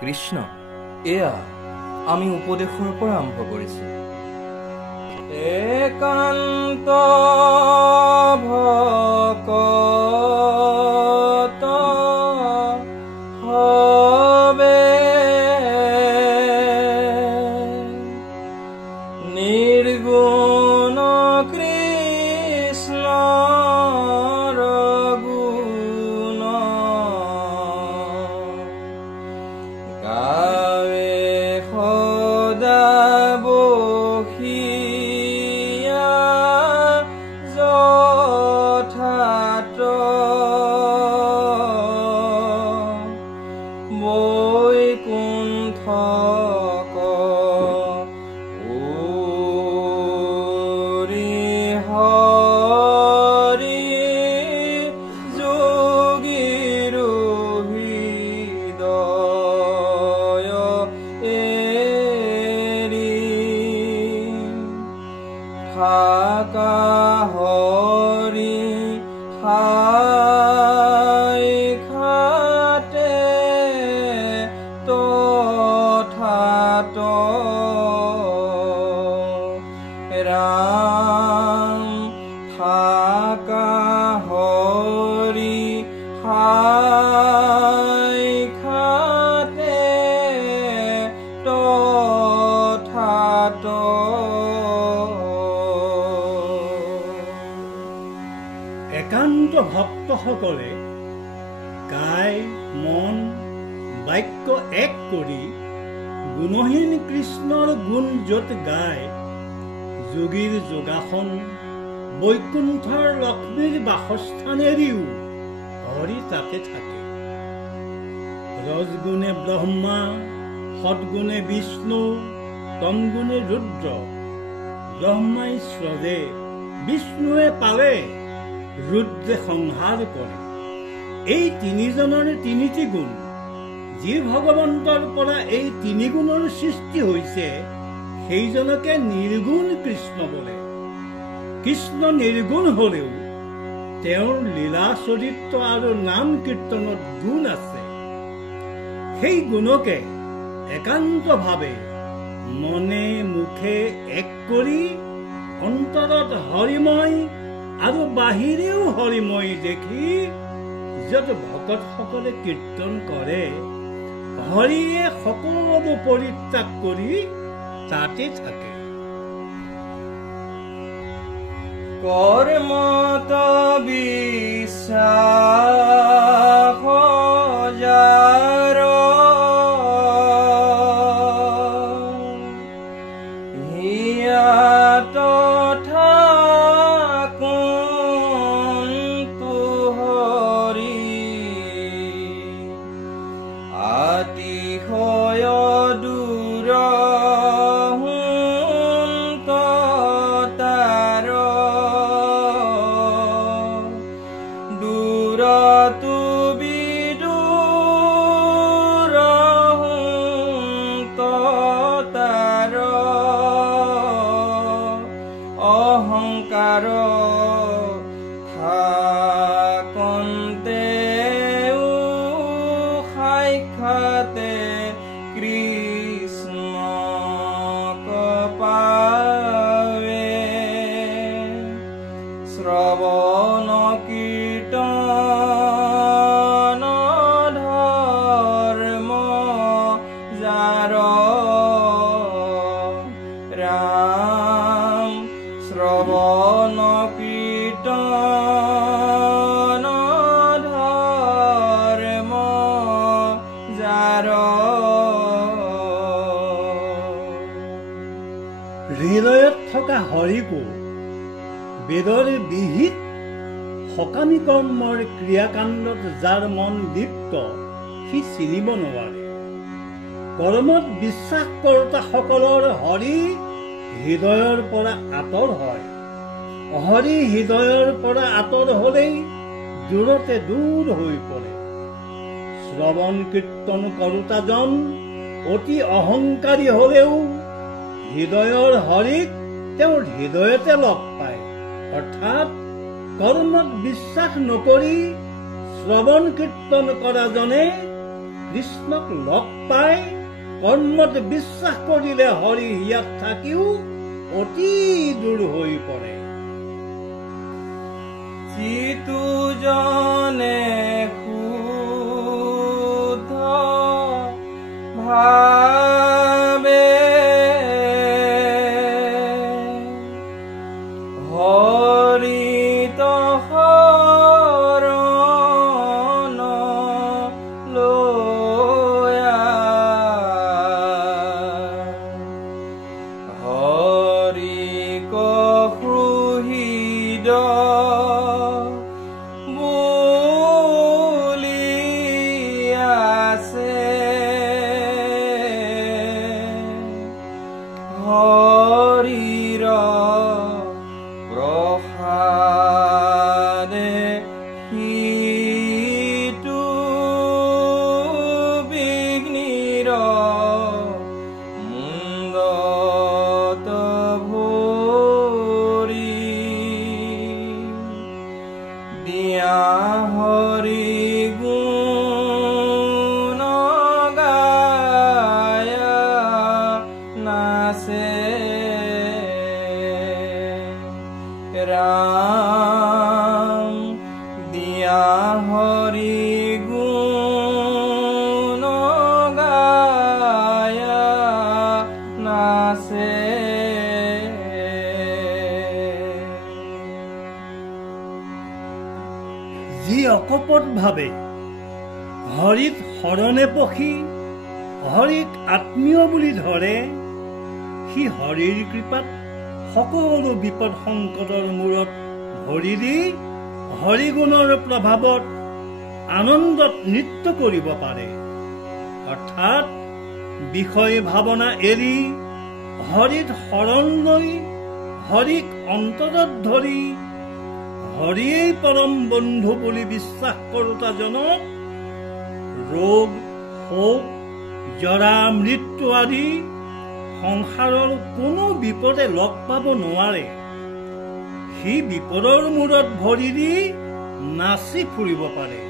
কৃষ্ণ, এয়া আমি উপদেশৰ পৰা আৰম্ভ কৰিছো। একান্ত ভকত হবে নিৰ্গুণ কৃষ্ণৰ গুণ গাৱে সদা বহিয়া যথাৰ্থ বৈকুণ্ঠক হৰি যোগীৰ হৃদয় এৰি থাকা হৰি ঠাই খাটে তথাত ৰাম থাকা হৰি ঠাই খাটে তথাত একান্ত ভক্তসকলে কায় মন বাক্য এক কৰি গুণহীন কৃষ্ণৰ গুণ য'ত গায় যোগীৰ যোগাসন বৈকুণ্ঠৰ লক্ষ্মীৰ বাসস্থান এৰিও হৰি তাতে থাকে। ৰজগুণে ব্ৰহ্মা সদগুণে বিষ্ণু তমগুণে ৰুদ্ৰ ব্ৰহ্মাই স্ৰজে বিষ্ণুৱে পালে ৰুদ্ৰে সংহাৰ কৰে। এই তিনিজনৰ তিনিটি গুণ যি ভগৱন্তৰ পৰা এই তিনি গুণৰ সৃষ্টি হৈছে সেইজনকে নিৰ্গুণ কৃষ্ণ বোলে। কৃষ্ণ নিৰ্গুণ হলেও তেওঁৰ লীলা চৰিত্ৰ আৰু নাম কীৰ্তনত গুণ আছে। সেই গুণকে একান্তভাৱে মনে মুখে এক কৰি অন্তৰত হৰিময় আৰু বাহিৰেও হৰিময় দেখি য'ত ভকতসকলে কীৰ্তন কৰে হৰিয়ে সকলো পৰিত্যাগ কৰি তাতে থাকে। কৰ্মত বিশ্বাস যাৰ হিয়াত থাকুন্তু হৰি আতিশয় দূৰ দূৰতু বিদূৰ তাৰ অহংকাৰ থাকন্তেও সাক্ষাতে কৃষ্ণক পাৱে শ্ৰৱণ কীৰ্তন ধৰ্ম যাৰ ৰাম শ্ৰৱণ কীৰ্তন ধৰ্ম যাৰ হৃদয়ত থকা হৰিকো বেদৰ বিহিত সকামী কৰ্মৰ ক্ৰিয়াকাণ্ডত যাৰ মন দীপ্ত সি চিনিব নোৱাৰে। কৰ্মত বিশ্বাস কৰোতাসকলৰ হৰি হৃদয়ৰ পৰা আঁতৰ হয়। হৰি হৃদয়ৰ পৰা আঁতৰ হলেই দূৰতে দূৰ হৈ পৰে। শ্ৰৱণ কীৰ্তন কৰোতাজন অতি অহংকাৰী হলেও হৃদয়ৰ হৰিক তেওঁৰ হৃদয়তে লগ পায়। অৰ্থাৎ কৰ্মক বিশ্বাস নকৰি শ্ৰৱণ কীৰ্তন কৰাজনে কৃষ্ণক লগ পাই কৰ্মত বিশ্বাস কৰিলে হৰি হিয়াত থাকিও অতি দূৰ হৈ পৰে। যিটো জনে শুদ্ধ ভাবে হৰিত শৰণ লয়া হৰিক হৃদ হৰিৰ প্ৰসাদে সিটো বিঘ্নিৰ মুণ্ডত ভৰি দিয়া হৰি গুণ গায়া নাচে ৰাম দিয়া হৰি গুণ গায়া নাচে। যি অকপট ভাৱে হৰিত শৰণে পখি হৰিক আত্মীয় বুলি ধৰে সি হৰিৰ কৃপাত সকলো বিপদ সংকটৰ মূৰত ভৰি দি হৰিগুণৰ প্ৰভাৱত আনন্দত নৃত্য কৰিব পাৰে। অৰ্থাৎ বিষয় ভাৱনা এৰি হৰিত শৰণ লৈ হৰিক অন্তৰত ধৰি হৰিয়েই পৰম বন্ধু বুলি বিশ্বাস কৰোতাজনক ৰোগ শোক জৰা মৃত্যু আদি সংসাৰৰ কোনো বিপদে লগ পাব নোৱাৰে। সি বিপদৰ মূৰত ভৰি দি নাচি ফুৰিব পাৰে।